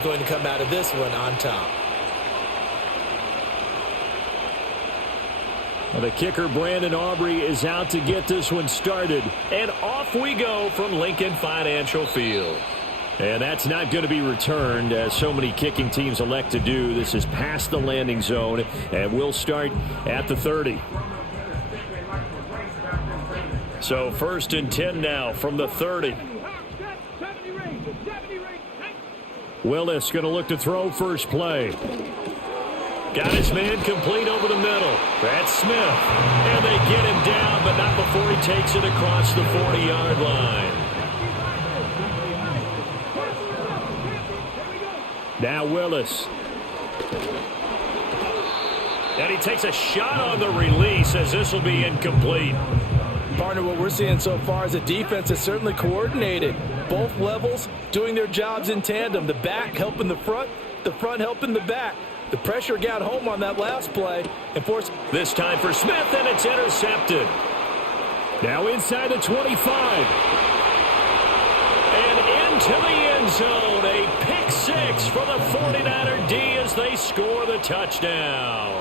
Going to come out of this one on top. Well, the kicker, Brandon Aubrey, is out to get this one started. And off we go from Lincoln Financial Field. And that's not going to be returned, as so many kicking teams elect to do. This is past the landing zone, and we'll start at the 30. So 1st and 10 now from the 30. Willis going to look to throw first play. Got his man complete over the middle. That's Smith. And they get him down, but not before he takes it across the 40-yard line. Now Willis. And he takes a shot on the release, as this will be incomplete. Partner, what we're seeing so far is a defense that's certainly coordinated. Both levels doing their jobs in tandem. The back helping the front helping the back. The pressure got home on that last play and forced. This time for Smith, and it's intercepted. Now inside the 25. And into the end zone. A pick six for the 49er D as they score the touchdown.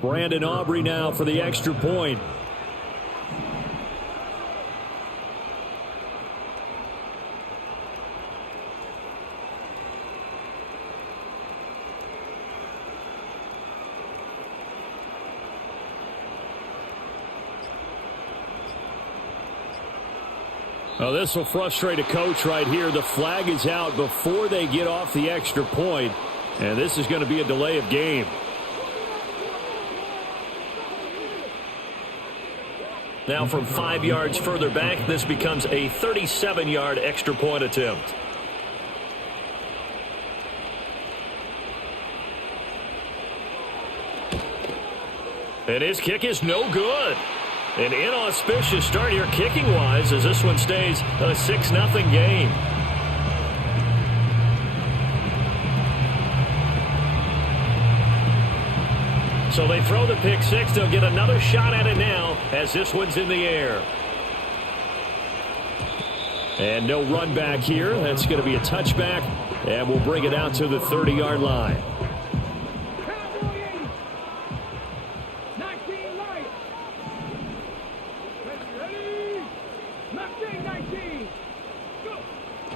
Brandon Aubrey now for the extra point. Well, this will frustrate a coach right here. The flag is out before they get off the extra point, and this is going to be a delay of game. Now from 5 yards further back, this becomes a 37-yard extra point attempt. And his kick is no good. An inauspicious start here kicking-wise, as this one stays a 6-0 game. So they throw the pick six. They'll get another shot at it now as this one's in the air. And no run back here. That's going to be a touchback. And we'll bring it out to the 30-yard line.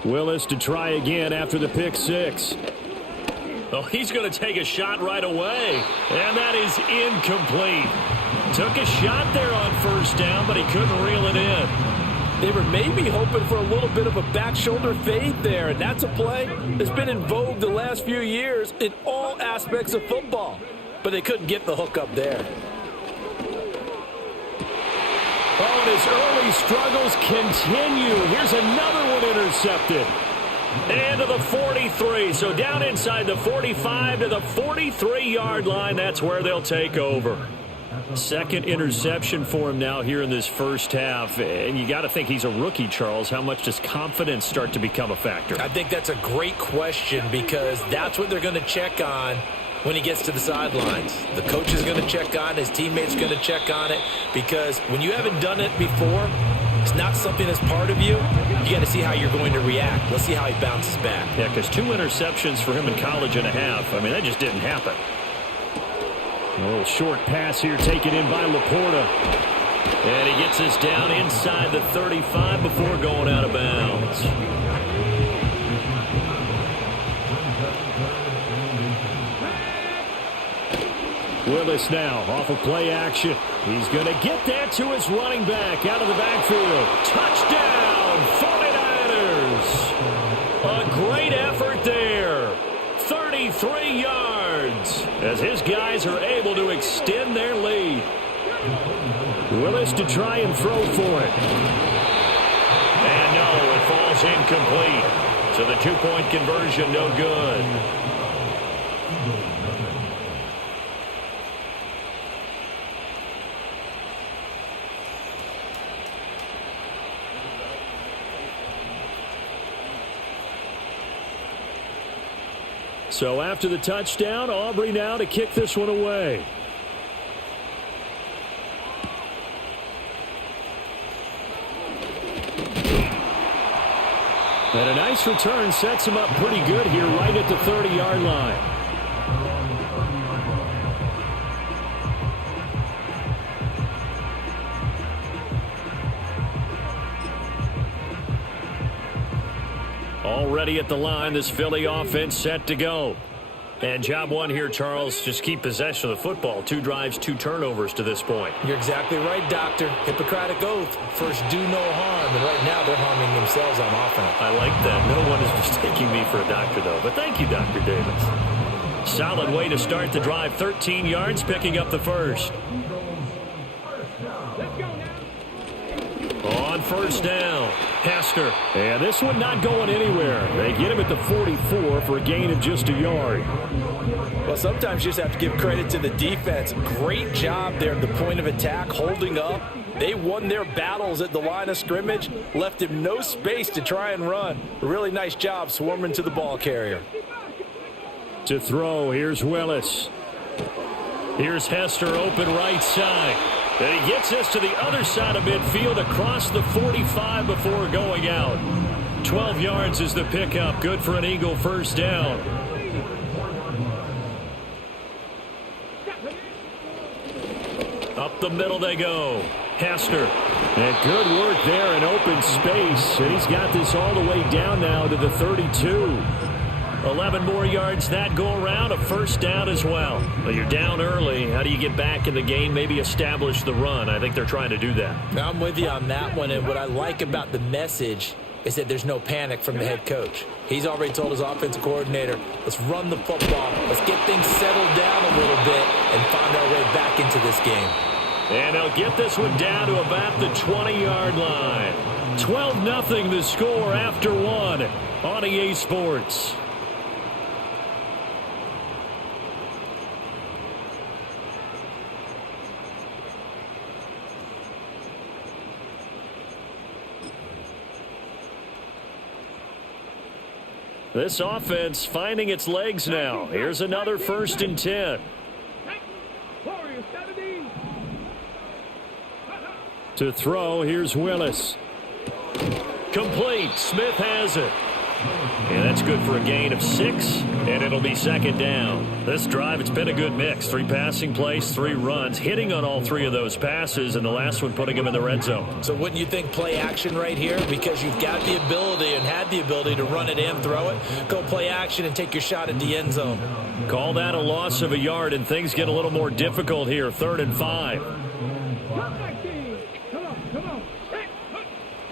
Willis to try again after the pick six. Oh, he's going to take a shot right away. And that is incomplete. Took a shot there on first down, but he couldn't reel it in. They were maybe hoping for a little bit of a back shoulder fade there, and that's a play that's been in vogue the last few years in all aspects of football. But they couldn't get the hook up there. Oh, and his early struggles continue. Here's another one intercepted. And to the 43, so down inside the 45 to the 43-yard line. That's where they'll take over. Second interception for him now here in this first half. And you got to think he's a rookie, Charles. How much does confidence start to become a factor? I think that's a great question, because that's what they're going to check on when he gets to the sidelines. The coach is going to check on, his teammates going to check on it, because when you haven't done it before, it's not something that's part of you. You got to see how you're going to react. Let's see how he bounces back. Yeah, because 2 interceptions for him in college and a half. I mean, that just didn't happen. A little short pass here taken in by Laporta. And he gets us down inside the 35 before going out of bounds. Willis now off of play action. He's going to get that to his running back out of the backfield. Touchdown, 49ers. A great effort there. 33 yards as his guys are able to extend their lead. Willis to try and throw for it. And no, it falls incomplete. So the 2-point conversion no good. So after the touchdown, Aubrey now to kick this one away. And a nice return sets him up pretty good here right at the 30-yard line. Already at the line, this Philly offense set to go. And job one here, Charles, just keep possession of the football. 2 drives, 2 turnovers to this point. You're exactly right, Doctor. Hippocratic oath. First, do no harm. And right now, they're harming themselves on offense. I like that. No one is mistaking me for a doctor, though. But thank you, Dr. Davis. Solid way to start the drive. 13 yards, picking up the first. On first down, Hester. And this one not going anywhere. They get him at the 44 for a gain of just a yard. Well, sometimes you just have to give credit to the defense. Great job there at the point of attack, holding up. They won their battles at the line of scrimmage, left him no space to try and run. A really nice job swarming to the ball carrier. To throw, here's Willis. Here's Hester, open right side. And he gets us to the other side of midfield across the 45 before going out. 12 yards is the pickup. Good for an Eagle first down. Up the middle they go. Hester. And good work there in open space. And he's got this all the way down now to the 32. 11 more yards that go around, a first down as well. Well, you're down early. How do you get back in the game, maybe establish the run? I think they're trying to do that. Now, I'm with you on that one, and what I like about the message is that there's no panic from the head coach. He's already told his offensive coordinator, let's run the football, let's get things settled down a little bit and find our way back into this game. And they'll get this one down to about the 20-yard line. 12-0 the score after one on EA Sports. This offense finding its legs now. Here's another 1st and 10. To throw, here's Willis. Complete. Smith has it. And that's good for a gain of 6, and it'll be 2nd down. This drive, it's been a good mix. 3 passing plays, 3 runs, hitting on all 3 of those passes, and the last one putting him in the red zone. So wouldn't you think play action right here? Because you've got the ability and had the ability to run it and throw it. Go play action and take your shot at the end zone. Call that a loss of a yard, and things get a little more difficult here. 3rd and 5.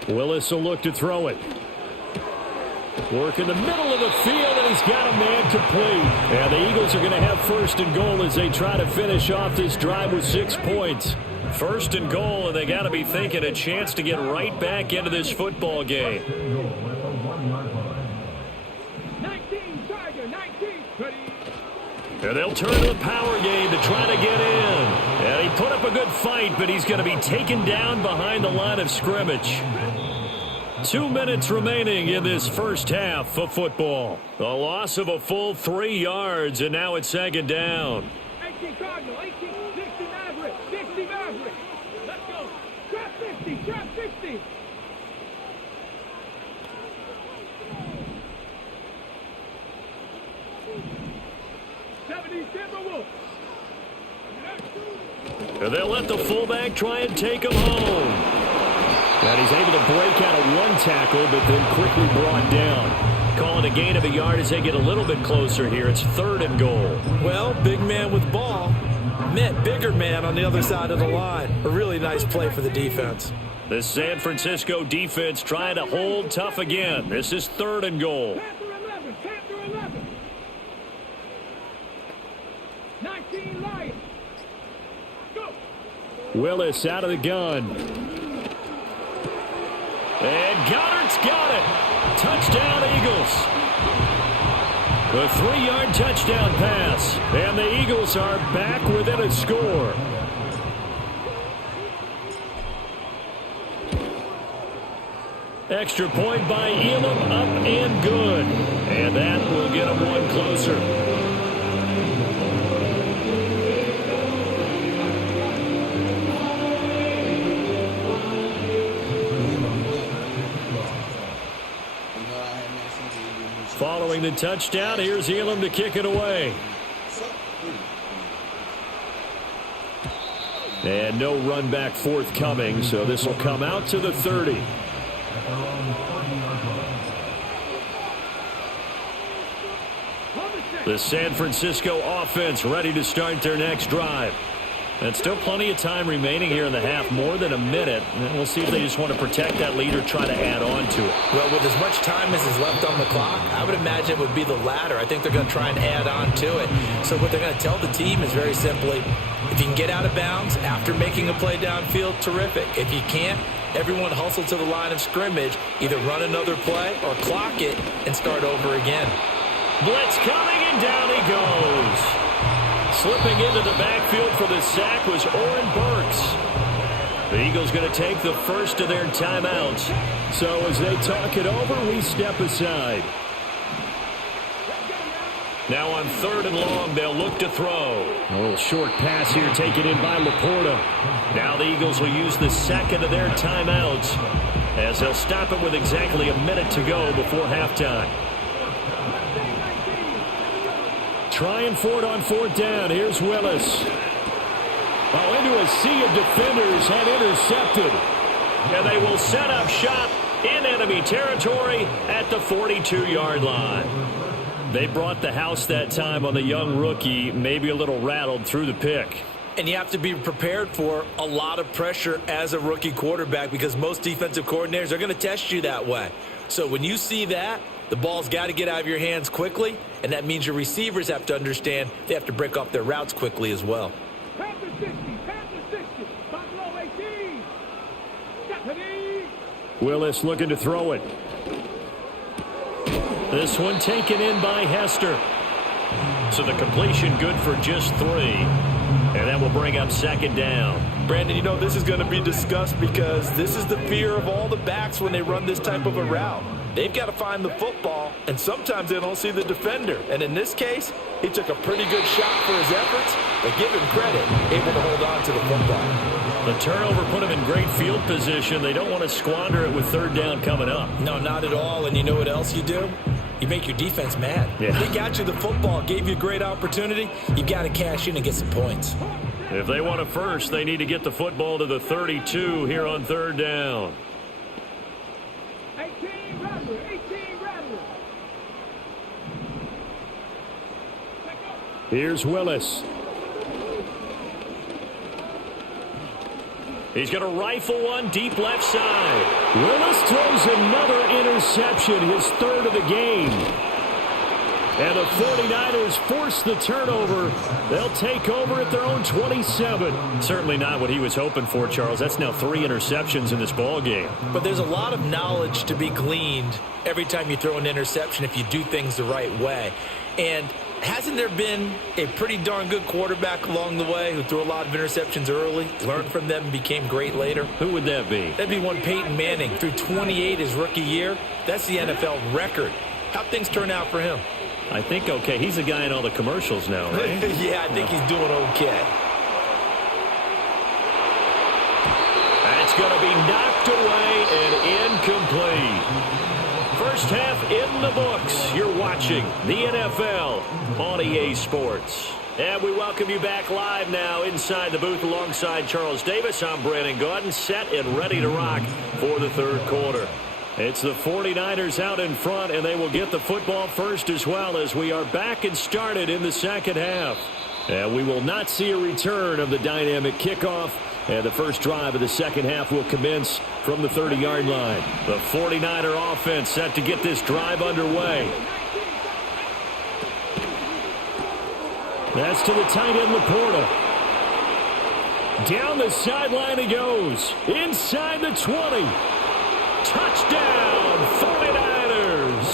Willis will look to throw it. Work in the middle of the field, and he's got a man complete. And the Eagles are going to have 1st and goal as they try to finish off this drive with 6 points. 1st and goal, and they got to be thinking a chance to get right back into this football game. 19, Tiger, 19. And they'll turn to the power game to try to get in. And he put up a good fight, but he's going to be taken down behind the line of scrimmage. 2 minutes remaining in this first half of football. A loss of a full 3 yards, and now it's 2nd down. 18 Cardinal, 18, 60 Maverick, 60 Maverick. Let's go. Trap 50, trap 50. And they'll let the fullback try and take him home. And he's able to break out of 1 tackle, but then quickly brought down. Calling a gain of a yard as they get a little bit closer here. It's 3rd and goal. Well, big man with ball met bigger man on the other side of the line. A really nice play for the defense. The San Francisco defense trying to hold tough again. This is 3rd and goal. Panther 11, Panther 11. 19 Lions. Go. Willis out of the gun. And Goddard's got it. Touchdown, Eagles. A 3-yard touchdown pass. And the Eagles are back within a score. Extra point by Elam, up and good. And that will get them one closer. Following the touchdown, here's Elam to kick it away. And no run back forthcoming, so this will come out to the 30. The San Francisco offense ready to start their next drive. And still plenty of time remaining here in the half, more than a minute. And we'll see if they just want to protect that lead or try to add on to it. Well, with as much time as is left on the clock, I would imagine it would be the latter. I think they're going to try and add on to it. So what they're going to tell the team is very simply, if you can get out of bounds after making a play downfield, terrific. If you can't, everyone hustle to the line of scrimmage, either run another play or clock it and start over again. Blitz coming, and down he goes. Slipping into the backfield for the sack was Oren Burks. The Eagles going to take the first of their timeouts. So as they talk it over, we step aside. Now on 3rd and long, they'll look to throw. A little short pass here taken in by Laporta. Now the Eagles will use the second of their timeouts as they'll stop it with exactly a minute to go before halftime. Trying for it on 4th down. Here's Willis. Oh, into a sea of defenders and intercepted. And they will set up shop in enemy territory at the 42-yard line. They brought the house that time on the young rookie, maybe a little rattled through the pick. And you have to be prepared for a lot of pressure as a rookie quarterback because most defensive coordinators are going to test you that way. So when you see that, the ball's got to get out of your hands quickly, and that means your receivers have to understand they have to break off their routes quickly as well. Panther 60, Panther 60, Buffalo 18. Stephanie. Willis looking to throw it. This one taken in by Hester. So the completion good for just 3. And that will bring up 2nd down. Brandon, you know, this is going to be discussed because this is the fear of all the backs when they run this type of a route. They've got to find the football, and sometimes they don't see the defender. And in this case, he took a pretty good shot for his efforts, but give him credit, able to hold on to the football. The turnover put him in great field position. They don't want to squander it with 3rd down coming up. No, not at all. And you know what else you do? You make your defense mad. Yeah. They got you the football, gave you a great opportunity. You got to cash in and get some points. If they want a first, they need to get the football to the 32 here on 3rd down. 18 Rattler, 18 Rattler. Here's Willis. He's going to rifle one deep left side. Willis throws another interception, his 3rd of the game. And the 49ers force the turnover. They'll take over at their own 27. Certainly not what he was hoping for, Charles. That's now 3 interceptions in this ball game. But there's a lot of knowledge to be gleaned every time you throw an interception if you do things the right way. And hasn't there been a pretty darn good quarterback along the way who threw a lot of interceptions early, learned from them, and became great later? Who would that be? That'd be one Peyton Manning. Threw 28 his rookie year. That's the NFL record. How'd things turn out for him? I think okay. He's the guy in all the commercials now, right? Yeah, I think he's doing okay. That's going to be knocked away and incomplete. First half in the books. You're watching the NFL on EA Sports. And we welcome you back live now inside the booth alongside Charles Davis. I'm Brandon Gaudin, set and ready to rock for the 3rd quarter. It's the 49ers out in front, and they will get the football first as well as we are back and started in the 2nd half. And we will not see a return of the dynamic kickoff. And the first drive of the 2nd half will commence from the 30-yard line. The 49er offense set to get this drive underway. That's to the tight end, Laporta. Down the sideline he goes. Inside the 20. Touchdown, 49ers.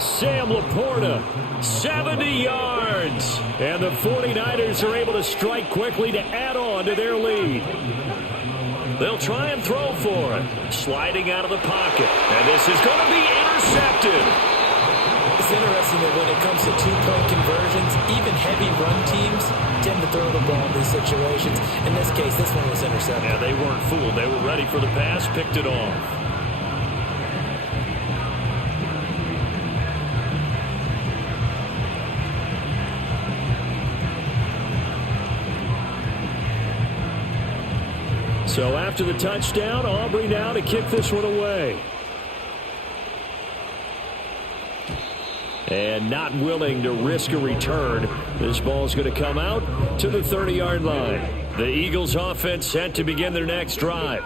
Sam Laporta, 70 yards. And the 49ers are able to strike quickly to add on to their lead. They'll try and throw for it. Sliding out of the pocket. And this is going to be intercepted. It's interesting that when it comes to two-point conversions, even heavy run teams tend to throw the ball in these situations. In this case, this one was intercepted. Yeah, they weren't fooled. They were ready for the pass, picked it off. So after the touchdown, Aubrey now to kick this one away. And not willing to risk a return. This ball's going to come out to the 30-yard line. The Eagles offense set to begin their next drive.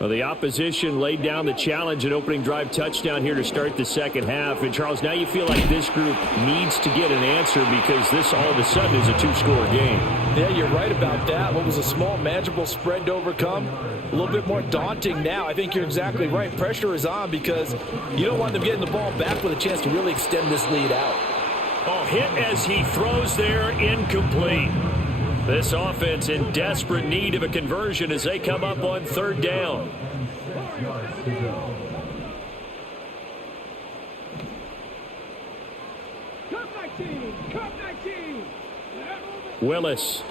Well, the opposition laid down the challenge and opening drive touchdown here to start the second half. And, Charles, now you feel like this group needs to get an answer because this all of a sudden is a two-score game. Yeah, you're right about that. What was a small, manageable spread to overcome, a little bit more daunting now. I think you're exactly right. Pressure is on because you don't want them getting the ball back with a chance to really extend this lead out. Oh, hit as he throws there, incomplete. This offense in desperate need of a conversion as they come up on third down. Cut 19. Willis.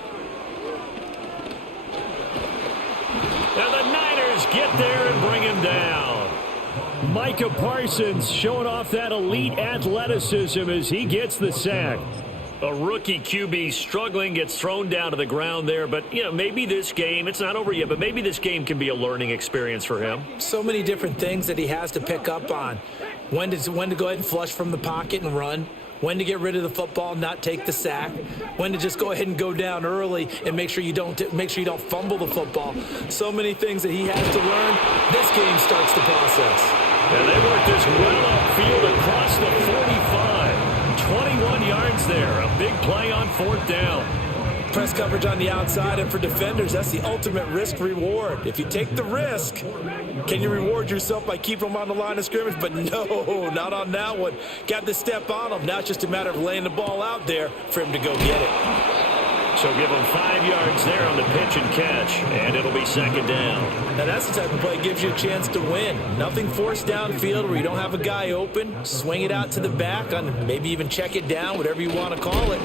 And the Niners get there and bring him down. Micah Parsons showing off that elite athleticism as he gets the sack. A rookie QB struggling, gets thrown down to the ground there. But, you know, maybe this game, it's not over yet, but maybe this game can be a learning experience for him. So many different things that he has to pick up on. When to go ahead and flush from the pocket and run. When to get rid of the football and not take the sack. When to just go ahead and go down early and make sure you don't fumble the football. So many things that he has to learn. This game starts the process. And they work this well upfield across the 45. 21 yards there. A big play on fourth down. Press coverage on the outside, and for defenders, that's the ultimate risk-reward. If you take the risk, can you reward yourself by keeping them on the line of scrimmage? But no, not on that one. Got to step on them. Now it's just a matter of laying the ball out there for him to go get it. So give him 5 yards there on the pitch and catch, and it'll be second down. Now that's the type of play that gives you a chance to win. Nothing forced downfield where you don't have a guy open. Swing it out to the back, on maybe even check it down, whatever you want to call it.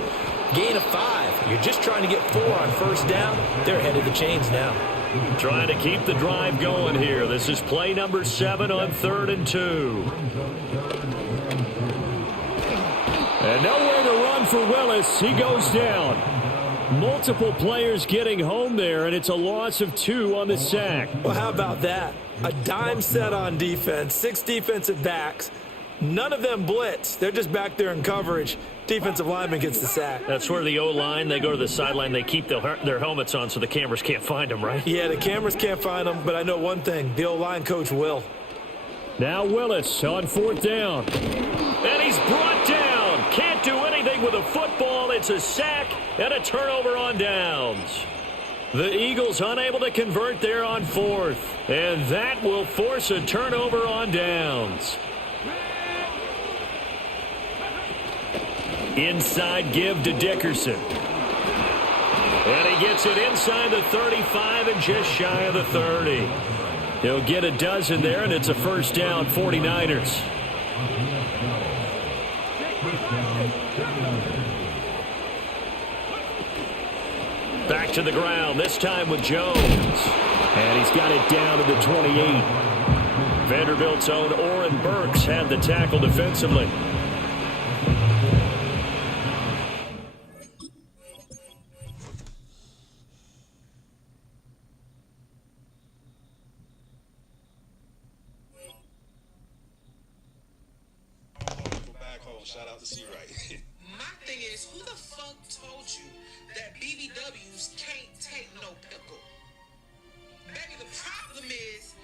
Gain of 5. You're just trying to get 4 on first down. They're ahead of the chains now. Trying to keep the drive going here. This is play number 7 on 3rd and 2. And nowhere to run for Willis. He goes down. Multiple players getting home there, and it's a loss of 2 on the sack. Well, how about that? A dime set on defense, 6 defensive backs. None of them blitz. They're just back there in coverage. Defensive lineman gets the sack. That's where the O-line, they go to the sideline, they keep their helmets on so the cameras can't find them, right? Yeah, the cameras can't find them, but I know one thing. The O-line coach will. Now Willis on 4th down. And he's brought down. Can't do anything with a football. It's a sack and a turnover on downs. The Eagles unable to convert there on 4th. And that will force a turnover on downs. Inside give to Dickerson. And he gets it inside the 35 and just shy of the 30. He'll get a dozen there, and it's a first down, 49ers. Back to the ground, this time with Jones. And he's got it down to the 28. Vanderbilt's own Oren Burks had the tackle defensively. Shout out to C-Right. My thing is, who the fuck told you that BBWs can't take no pickle? Baby, the problem is,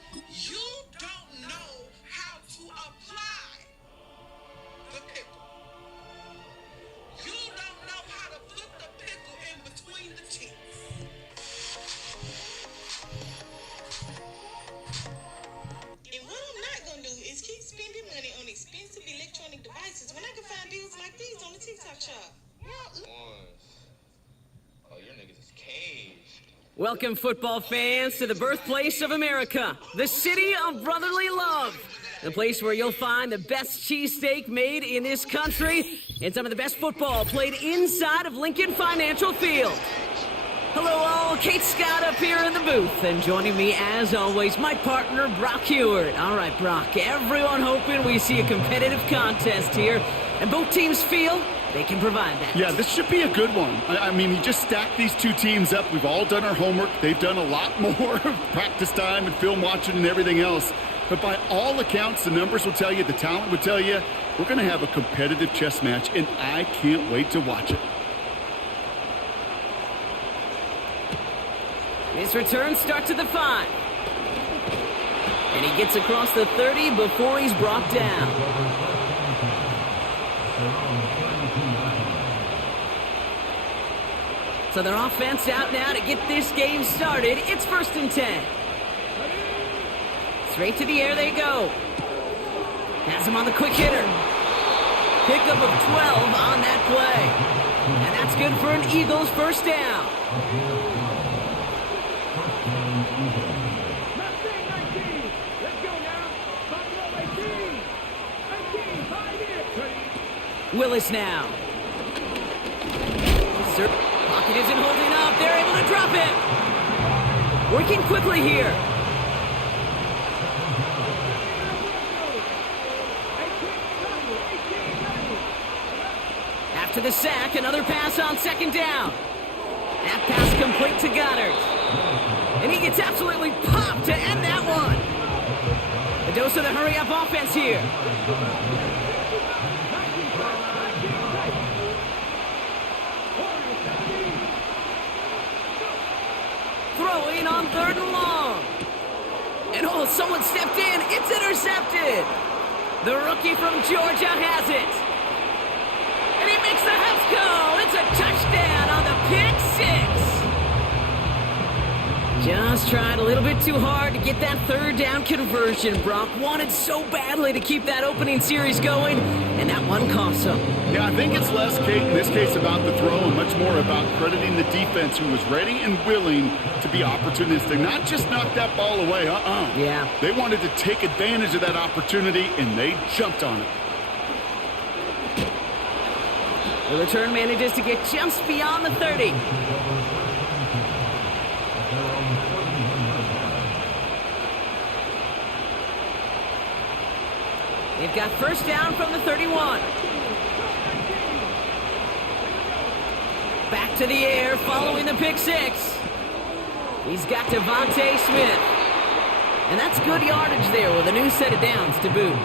you don't know how to apply the pickle. You don't know how to put the pickle in between the teeth. And what I'm not gonna do is keep spending money on expensive electronic devices when I can find deals like these on the TikTok shop. Oh, your niggas is caged. Welcome, football fans, to the birthplace of America, the city of brotherly love. The place where you'll find the best cheesesteak made in this country and some of the best football played inside of Lincoln Financial Field. Hello all, Kate Scott up here in the booth, and joining me as always, my partner, Brock Heward. All right, Brock, everyone hoping we see a competitive contest here, and both teams feel they can provide that. Yeah, this should be a good one. I mean, you just stack these two teams up. We've all done our homework. They've done a lot more practice time and film watching and everything else. But by all accounts, the numbers will tell you, the talent would tell you, we're going to have a competitive chess match, and I can't wait to watch it. His return starts at the 5. And he gets across the 30 before he's brought down. So their offense out now to get this game started. It's 1st and 10. Straight to the air they go. Has him on the quick hitter. Pickup of 12 on that play. And that's good for an Eagles first down. Willis now. Pocket isn't holding up. They're able to drop it. Working quickly here. After the sack, another pass on 2nd down. That pass complete to Goddard. And he gets absolutely popped to end that one. A dose of the hurry-up offense here. Throwing on 3rd and long. And oh, someone stepped in. It's intercepted. The rookie from Georgia has it. And he makes the house go. It's a touchdown on the pick 6. Just tried a little bit too hard to get that 3rd down conversion. Brock wanted so badly to keep that opening series going, and that one cost him. Yeah, I think it's less, Kate, in this case about the throw and much more about crediting the defense who was ready and willing to be opportunistic. Not just knock that ball away, Yeah. They wanted to take advantage of that opportunity, and they jumped on it. The return manages to get just beyond the 30. They've got first down from the 31. Back to the air following the pick 6. He's got Devontae Smith. And that's good yardage there with a new set of downs to boot.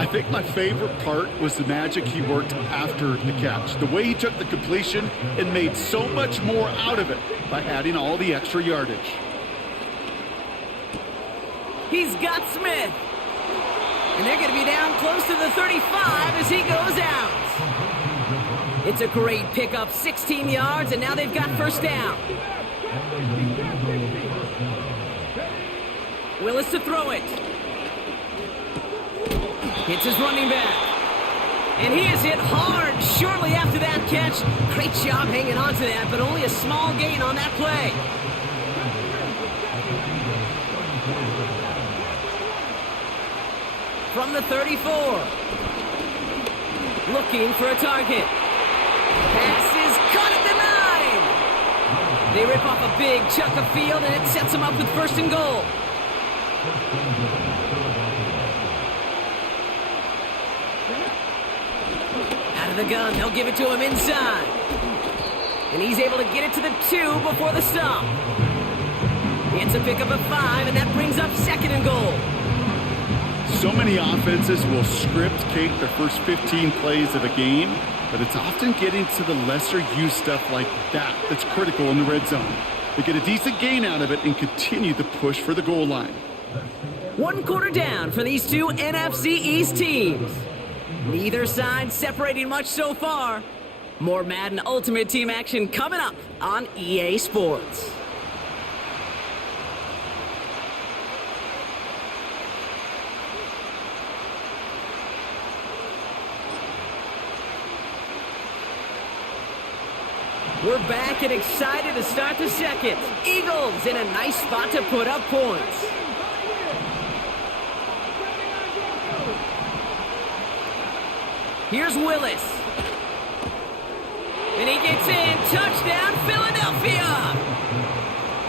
I think my favorite part was the magic he worked after the catch. The way he took the completion and made so much more out of it by adding all the extra yardage. He's got Smith. And they're going to be down close to the 35 as he goes out. It's a great pickup, 16 yards, and now they've got first down. Willis to throw it. Hits his running back. And he is hit hard shortly after that catch. Great job hanging on to that, but only a small gain on that play. From the 34. Looking for a target. Pass is caught at the 9. They rip off a big chunk of field, and it sets them up with 1st and goal. Out of the gun, they'll give it to him inside. And he's able to get it to the 2 before the stop. It's a pickup of 5, and that brings up 2nd and goal. So many offenses will script, Kate, their first 15 plays of a game, but it's often getting to the lesser-used stuff like that that's critical in the red zone. They get a decent gain out of it and continue the push for the goal line. 1 quarter down for these two NFC East teams. Neither side separating much so far. More Madden Ultimate Team action coming up on EA Sports. We're back and excited to start the second. Eagles in a nice spot to put up points. Here's Willis. And he gets in. Touchdown, Philadelphia!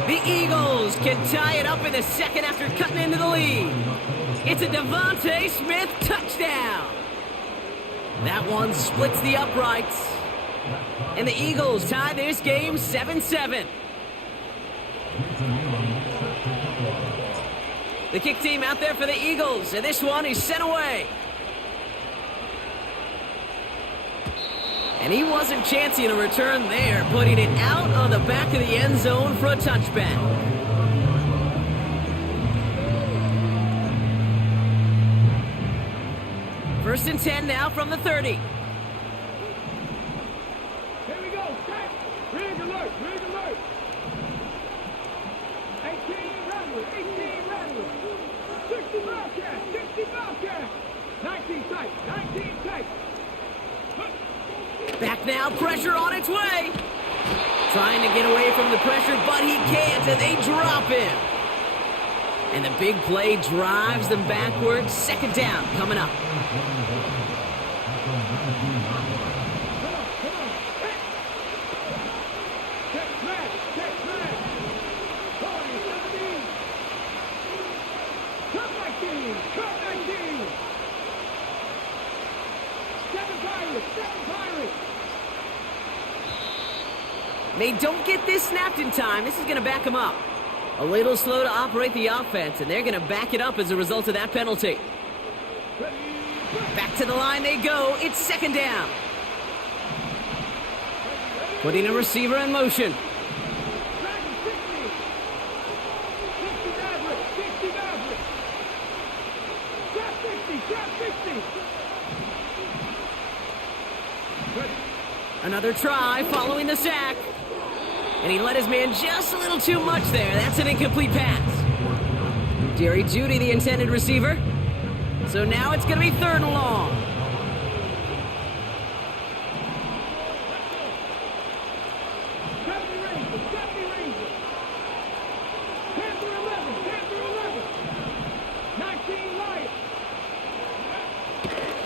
The Eagles can tie it up in the second after cutting into the lead. It's a Devontae Smith touchdown. That one splits the uprights. And the Eagles tie this game 7-7. The kick team out there for the Eagles, and this one is sent away. And he wasn't chancing a return there, putting it out on the back of the end zone for a touchback. First and 10 now from the 30. Here we go. Set. Rig alert. Rig alert. 18 Rattler. 18 Rattler. 60 Bobcat. 60 Bobcat. 19 tight. 19 tight. Back now, pressure on its way. Trying to get away from the pressure, but he can't, and they drop him. And the big play drives them backwards. Second down coming up. They don't get this snapped in time. This is going to back them up. A little slow to operate the offense, and they're going to back it up as a result of that penalty. Back to the line they go. It's second down. Putting a receiver in motion. Another try following the sack. And he let his man just a little too much there. That's an incomplete pass. Jerry Jeudy, the intended receiver. So now it's going to be third and long.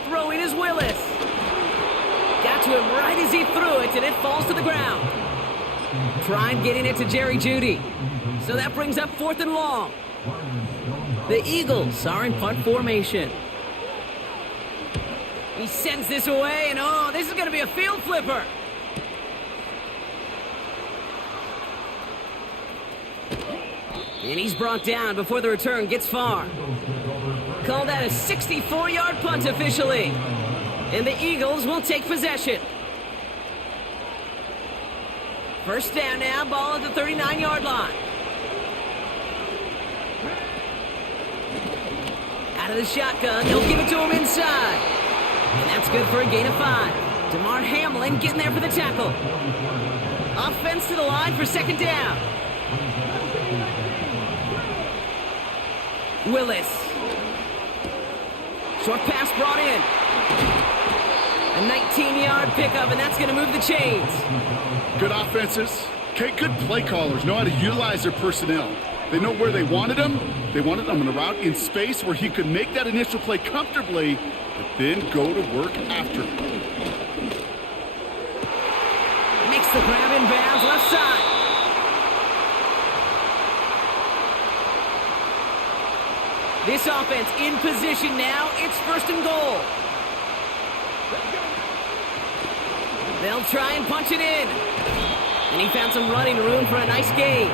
Throwing is Willis. Got to him right as he threw it, and it falls to the ground. Trying getting it to Jerry Jeudy. So that brings up fourth and long. The Eagles are in punt formation. He sends this away, and oh, this is going to be a field flipper. And he's brought down before the return gets far. Call that a 64-yard punt officially. And the Eagles will take possession. First down now, ball at the 39-yard line. Out of the shotgun, they'll give it to him inside. And that's good for a gain of 5. DeMar Hamlin getting there for the tackle. Offense to the line for second down. Willis. Short pass brought in. A 19-yard pickup, and that's going to move the chains. Good offenses. Okay, good play callers know how to utilize their personnel. They know where they wanted them. They wanted them on a route in space where he could make that initial play comfortably, but then go to work after. Makes the grab in bounds, left side. This offense in position now. It's first and goal. They'll try and punch it in. And he found some running room for a nice gain.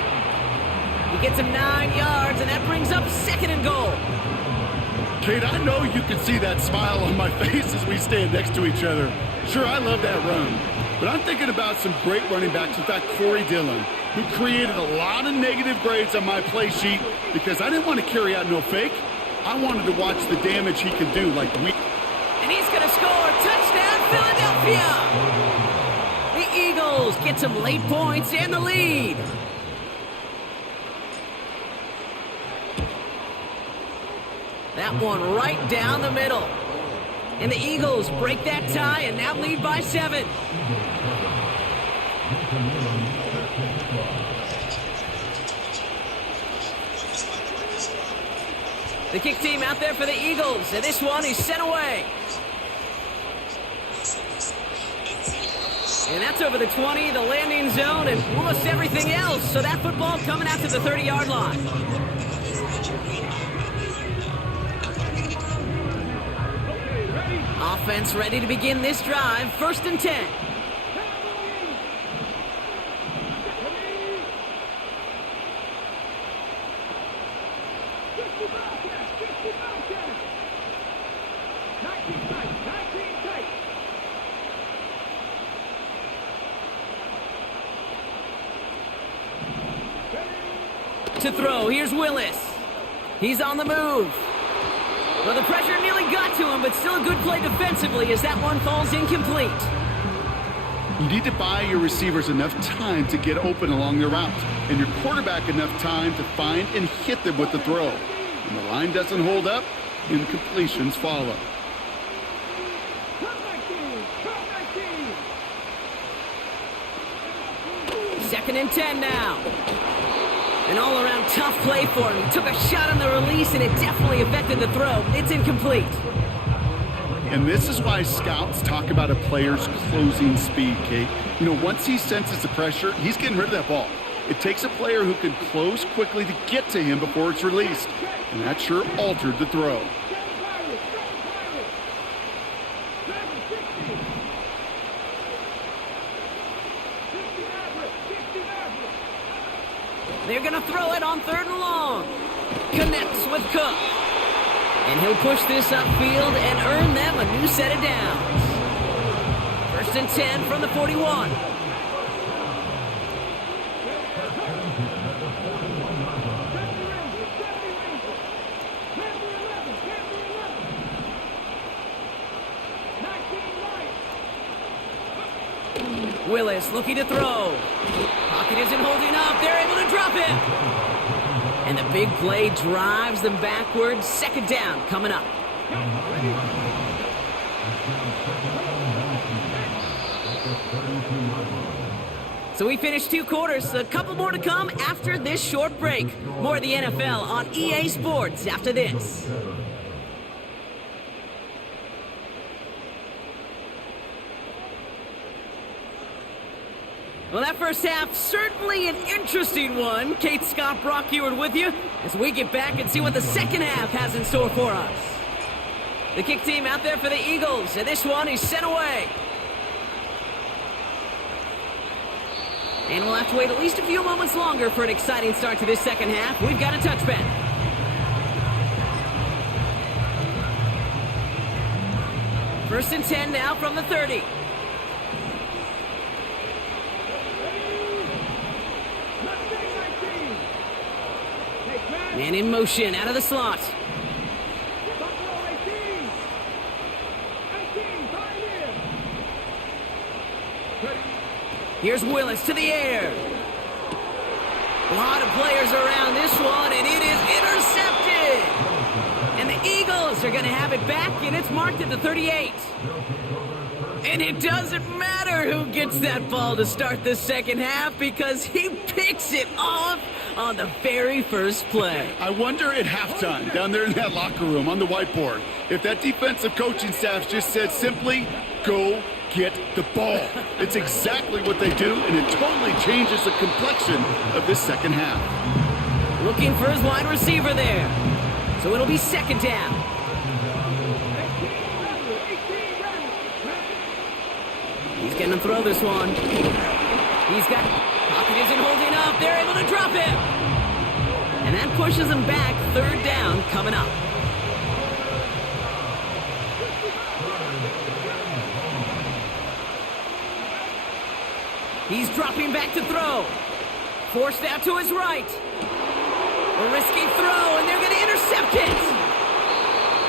He gets him 9 yards, and that brings up second and goal. Kate, I know you can see that smile on my face as we stand next to each other. Sure, I love that run. But I'm thinking about some great running backs. In fact, Corey Dillon, who created a lot of negative grades on my play sheet because I didn't want to carry out no fake. I wanted to watch the damage he could do like we... And he's going to score. Touchdown, Philadelphia! The Eagles get some late points and the lead. That one right down the middle. And the Eagles break that tie and now lead by 7. The kick team out there for the Eagles, and this one is sent away. And that's over the 20, the landing zone, and almost everything else. So that football coming out to the 30-yard line. Offense ready to begin this drive. 1st and 10. To throw, here's Willis. He's on the move. Well, the pressure nearly got to him, but still a good play defensively as that one falls incomplete. You need to buy your receivers enough time to get open along their route, and your quarterback enough time to find and hit them with the throw. When the line doesn't hold up, incompletions follow. 2nd and 10 now. An all-around tough play for him. He took a shot on the release, and it definitely affected the throw. It's incomplete. And this is why scouts talk about a player's closing speed, Kate. You know, once he senses the pressure, he's getting rid of that ball. It takes a player who can close quickly to get to him before it's released. And that sure altered the throw. They're going to throw it on 3rd and long. Connects with Cook. And he'll push this upfield and earn them a new set of downs. 1st and 10 from the 41. Willis looking to throw. Pocket isn't holding up. They're able to drop it. And the big play drives them backwards. 2nd down coming up. So we finished 2 quarters. A couple more to come after this short break. More of the NFL on EA Sports after this. Well, that first half, certainly an interesting one. Kate, Scott, Brock Ewart with you as we get back and see what the second half has in store for us. The kick team out there for the Eagles, and this one is sent away. And we'll have to wait at least a few moments longer for an exciting start to this second half. We've got a touchback. First and 10 now from the 30. Man in motion, out of the slot. Here's Willis to the air. A lot of players around this one, and it is intercepted. And the Eagles are going to have it back, and it's marked at the 38. And it doesn't matter who gets that ball to start the second half because he picks it off on the very first play. I wonder at halftime, down there in that locker room on the whiteboard, if that defensive coaching staff just said simply, go get the ball. It's exactly what they do, and it totally changes the complexion of this second half. Looking for his wide receiver there. So it'll be 2nd down. He's going to throw this one. He's got... Pocket isn't holding up. They're able to drop him. And that pushes him back. 3rd down coming up. He's dropping back to throw. Forced out to his right. A risky throw, and they're going to intercept it.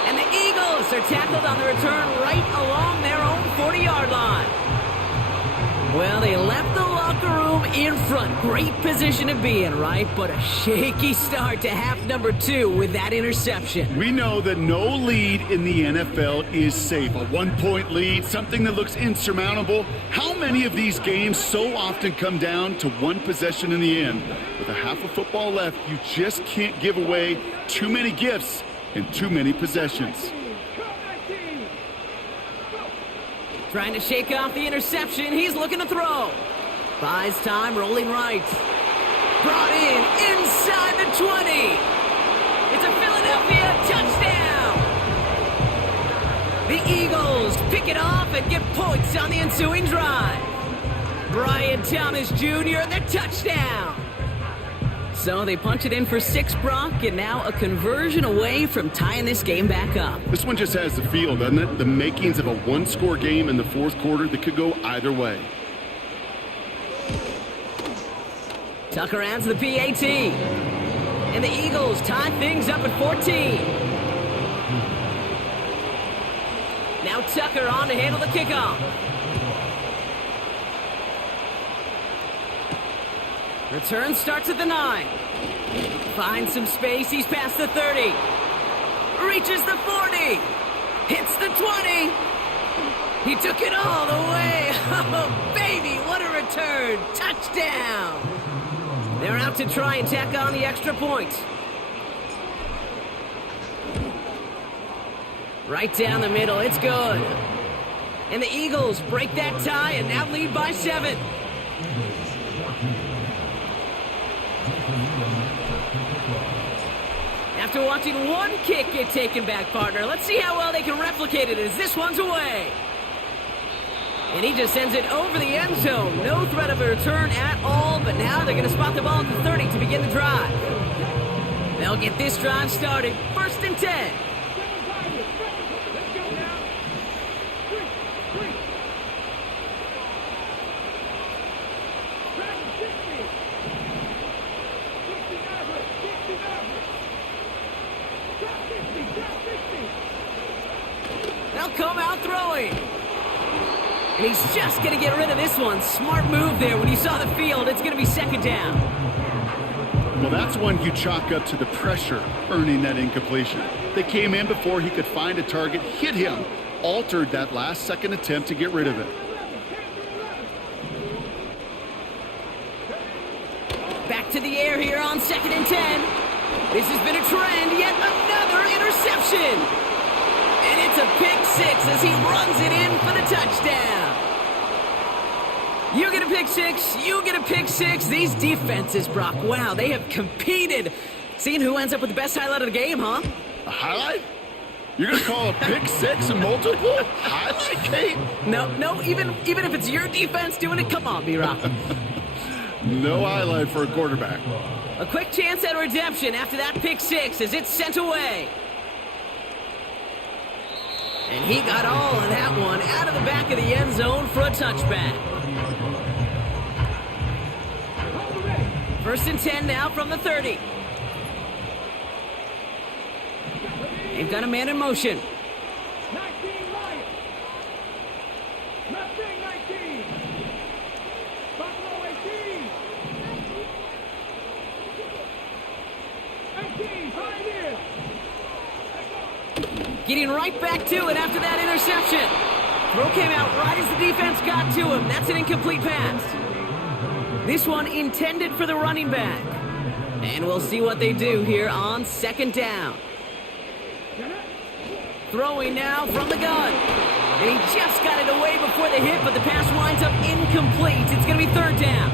And the Eagles are tackled on the return right along their own 40-yard line. Well, they left the locker locker room in front. Great position to be in, right? But a shaky start to half number 2 with that interception. We know that no lead in the NFL is safe. A 1-point lead, something that looks insurmountable. How many of these games so often come down to one possession in the end? With a half of football left, you just can't give away too many gifts and too many possessions. Trying to shake off the interception. He's looking to throw. Buys time, rolling right. Brought in inside the 20. It's a Philadelphia touchdown. The Eagles pick it off and get points on the ensuing drive. Brian Thomas Jr., the touchdown. So they punch it in for 6, Brock, and now a conversion away from tying this game back up. This one just has the feel, doesn't it? The makings of a one-score game in the fourth quarter that could go either way. Tucker adds the PAT. And the Eagles tie things up at 14. Now Tucker on to handle the kickoff. Return starts at the 9. Finds some space. He's past the 30. Reaches the 40. Hits the 20. He took it all the way. Oh, baby, what a return. Touchdown. They're out to try and tack on the extra point. Right down the middle. It's good. And the Eagles break that tie and now lead by 7. After watching one kick get taken back, partner, let's see how well they can replicate it as this one's away. And he just sends it over the end zone. No threat of a return at all, but now they're going to spot the ball at the 30 to begin the drive. They'll get this drive started. 1st and 10. They'll come out throwing. And he's just going to get rid of this one. Smart move there. When you saw the field, it's going to be 2nd down. Well, that's one you chalk up to the pressure earning that incompletion. They came in before he could find a target, hit him, altered that last-second attempt to get rid of it. Back to the air here on 2nd and 10. This has been a trend. Yet another interception. And it's a pick 6 as he runs it in for the touchdown. You get a pick 6, you get a pick 6. These defenses, Brock, wow, they have competed. Seeing who ends up with the best highlight of the game, huh? A highlight? You're going to call a pick 6 a multiple highlight, Kate? No, even if it's your defense doing it, come on, B-Rock. No highlight for a quarterback. A quick chance at redemption after that pick 6 as it's sent away. And he got all of that one out of the back of the end zone for a touchback. 1st and 10 now from the 30. They've got a man in motion. 19 Lions. Left wing 19. Buffalo 18. 18, Pioneers. Getting right back to it after that interception. Throw came out right as the defense got to him. That's an incomplete pass. This one intended for the running back. And we'll see what they do here on 2nd down. Throwing now from the gun. And he just got it away before the hit, but the pass winds up incomplete. It's going to be 3rd down.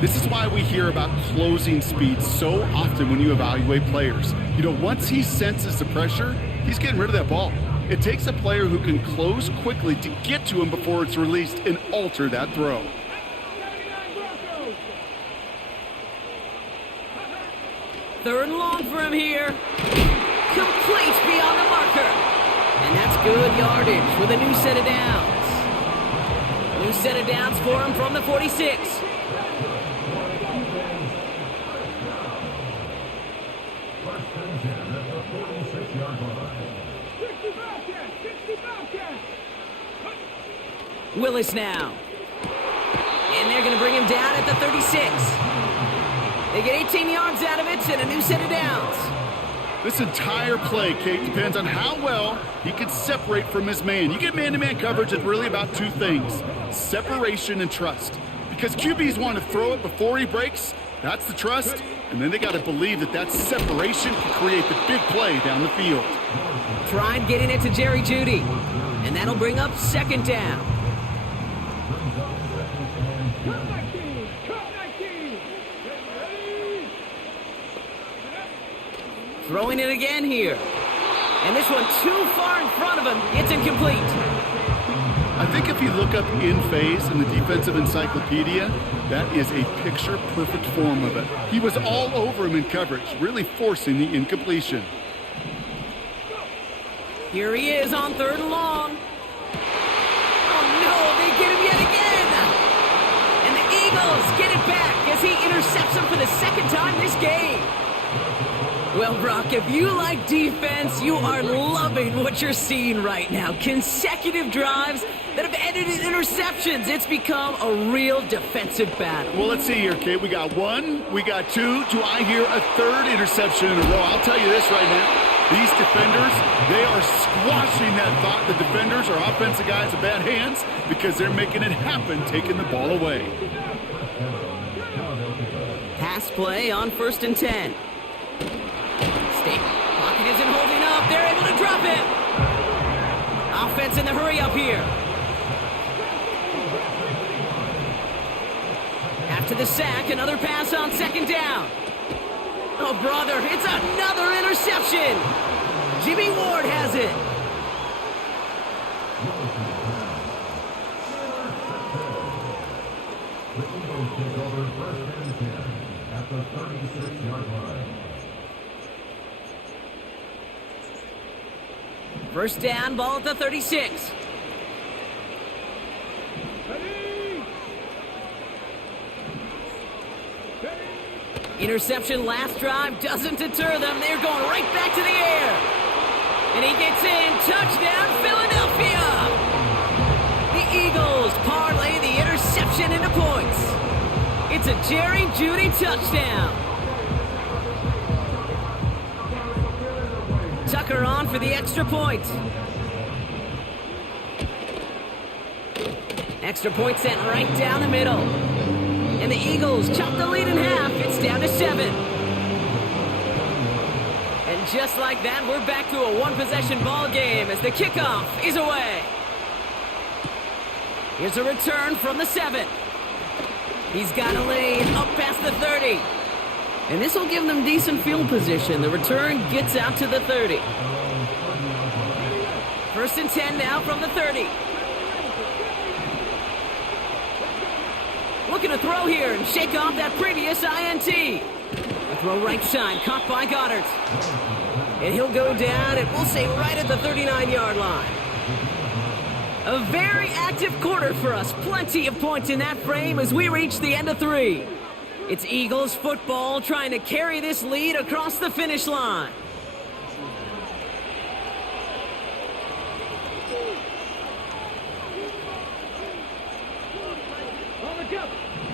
This is why we hear about closing speed so often when you evaluate players. You know, once he senses the pressure, he's getting rid of that ball. It takes a player who can close quickly to get to him before it's released and alter that throw. 3rd and long for him here. Complete beyond the marker. And that's good yardage with a new set of downs. New set of downs for him from the 46. Willis now. And they're going to bring him down at the 36. They get 18 yards out of it and a new set of downs. This entire play, Kate, depends on how well he can separate from his man. You get man-to-man coverage, it's really about two things, separation and trust. Because QBs want to throw it before he breaks, that's the trust, and then they got to believe that that separation can create the big play down the field. Tried getting it to Jerry Jeudy, and that'll bring up second down. Throwing it again here. And this one too far in front of him. It's incomplete. I think if you look up in phase in the defensive encyclopedia, that is a picture-perfect form of it. He was all over him in coverage, really forcing the incompletion. Here he is on 3rd and long. Oh no, they get him yet again. And the Eagles get it back as he intercepts him for the second time this game. Well, Brock, if you like defense, you are loving what you're seeing right now. Consecutive drives that have ended in interceptions. It's become a real defensive battle. Well, let's see here, Kate. We got one, we got two. Do I hear a third interception in a row? I'll tell you this right now. These defenders, they are squashing that thought the defenders are offensive guys with bad hands because they're making it happen, taking the ball away. Pass play on 1st and 10. Pocket isn't holding up. They're able to drop him. Offense in the hurry up here. After the sack, another pass on 2nd down. Oh, brother, it's another interception. Jimmy Ward has it. At the 36-yard line. First down, ball at the 36. Interception last drive doesn't deter them. They're going right back to the air. And he gets in. Touchdown, Philadelphia. The Eagles parlay the interception into points. It's a Jerry Jeudy touchdown. Tucker on for the extra point. Extra point sent right down the middle. And the Eagles chop the lead in half. It's down to 7. And just like that, we're back to a one-possession ball game as the kickoff is away. Here's a return from the 7. He's got a lane up past the 30. And this will give them decent field position. The return gets out to the 30. 1st and 10 now from the 30. Looking to throw here and shake off that previous INT. A throw right side, caught by Goddard. And he'll go down, and we'll say right at the 39-yard line. A very active quarter for us. Plenty of points in that frame as we reach the end of 3. It's Eagles football trying to carry this lead across the finish line.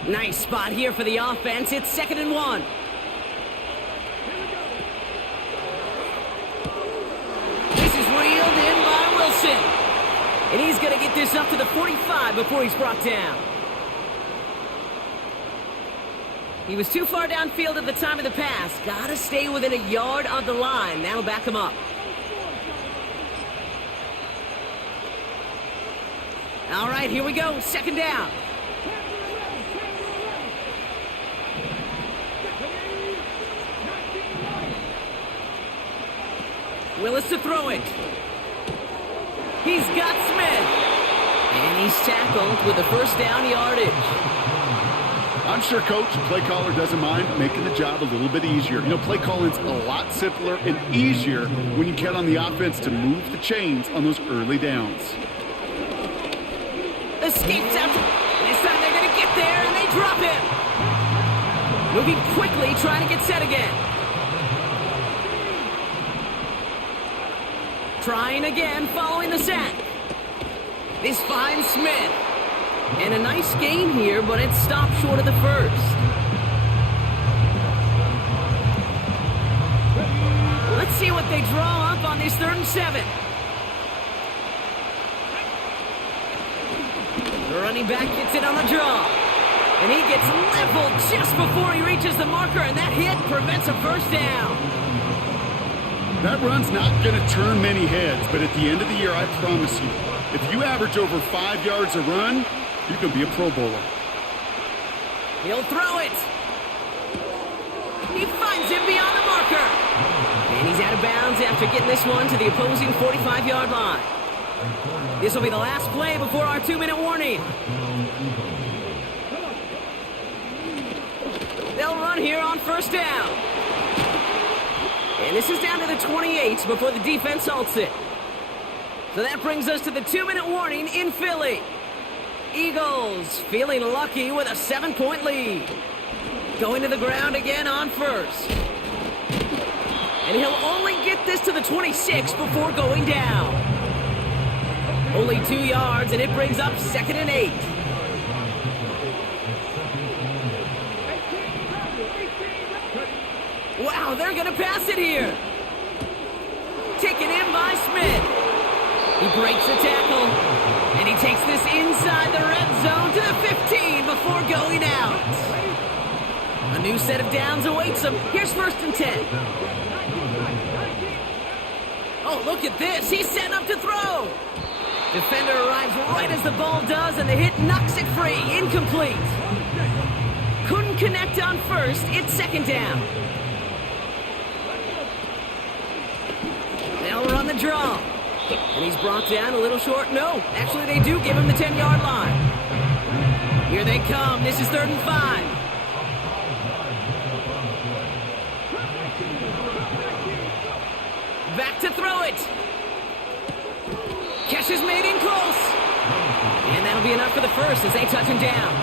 Nice spot here for the offense. It's 2nd and 1. This is reeled in by Wilson. And he's going to get this up to the 45 before he's brought down. He was too far downfield at the time of the pass. Got to stay within a yard of the line. That'll back him up. All right, here we go. 2nd down. Willis to throw it. He's got Smith. And he's tackled with the 1st down yardage. I'm sure Coach, play caller, doesn't mind making the job a little bit easier. You know, play calling's a lot simpler and easier when you count on the offense to move the chains on those early downs. Escapes out. This time they're going to get there, and they drop him. Moving quickly, trying to get set again. Trying again, following the sack. This finds Smith. And a nice gain here, but it stopped short of the first. Let's see what they draw up on this 3rd and 7. The running back gets it on the draw. And he gets leveled just before he reaches the marker, and that hit prevents a first down. That run's not going to turn many heads, but at the end of the year, I promise you, if you average over 5 yards a run, you can be a Pro Bowler. He'll throw it. He finds him beyond the marker. And he's out of bounds after getting this one to the opposing 45-yard line. This will be the last play before our 2-minute warning. They'll run here on 1st down. And this is down to the 28 before the defense halts it. So that brings us to the 2-minute warning in Philly. Eagles feeling lucky with a 7-point lead. Going to the ground again on 1st. And he'll only get this to the 26 before going down. Only 2 yards, and it brings up 2nd and 8. Wow, they're going to pass it here. Taken in by Smith. He breaks the tackle, and he takes this inside the red zone to the 15 before going out. A new set of downs awaits him. Here's 1st and 10. Oh, look at this. He's setting up to throw. Defender arrives right as the ball does, and the hit knocks it free. Incomplete. Couldn't connect on 1st. It's 2nd down. They'll run the draw. And he's brought down a little short. No, actually they do give him the 10-yard line. Here they come. This is 3rd and 5. Back to throw it. Catch is made in close. And that'll be enough for the first as they touch him down.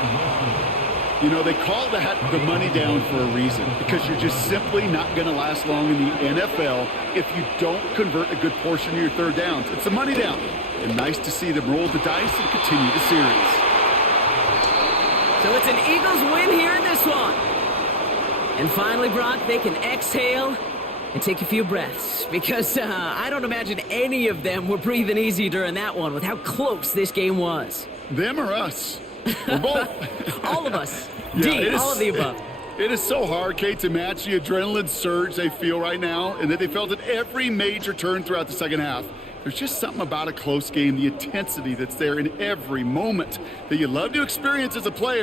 You know, they call that the money down for a reason, because you're just simply not going to last long in the NFL if you don't convert a good portion of your 3rd downs. It's a money down. And nice to see them roll the dice and continue the series. So it's an Eagles win here in this one. And finally, Brock, they can exhale and take a few breaths, because I don't imagine any of them were breathing easy during that one with how close this game was. Them or us? Or both. All of us. Yeah, all of the above. It is so hard, Kate, to match the adrenaline surge they feel right now, and that they felt at every major turn throughout the second half. There's just something about a close game, the intensity that's there in every moment that you love to experience as a player.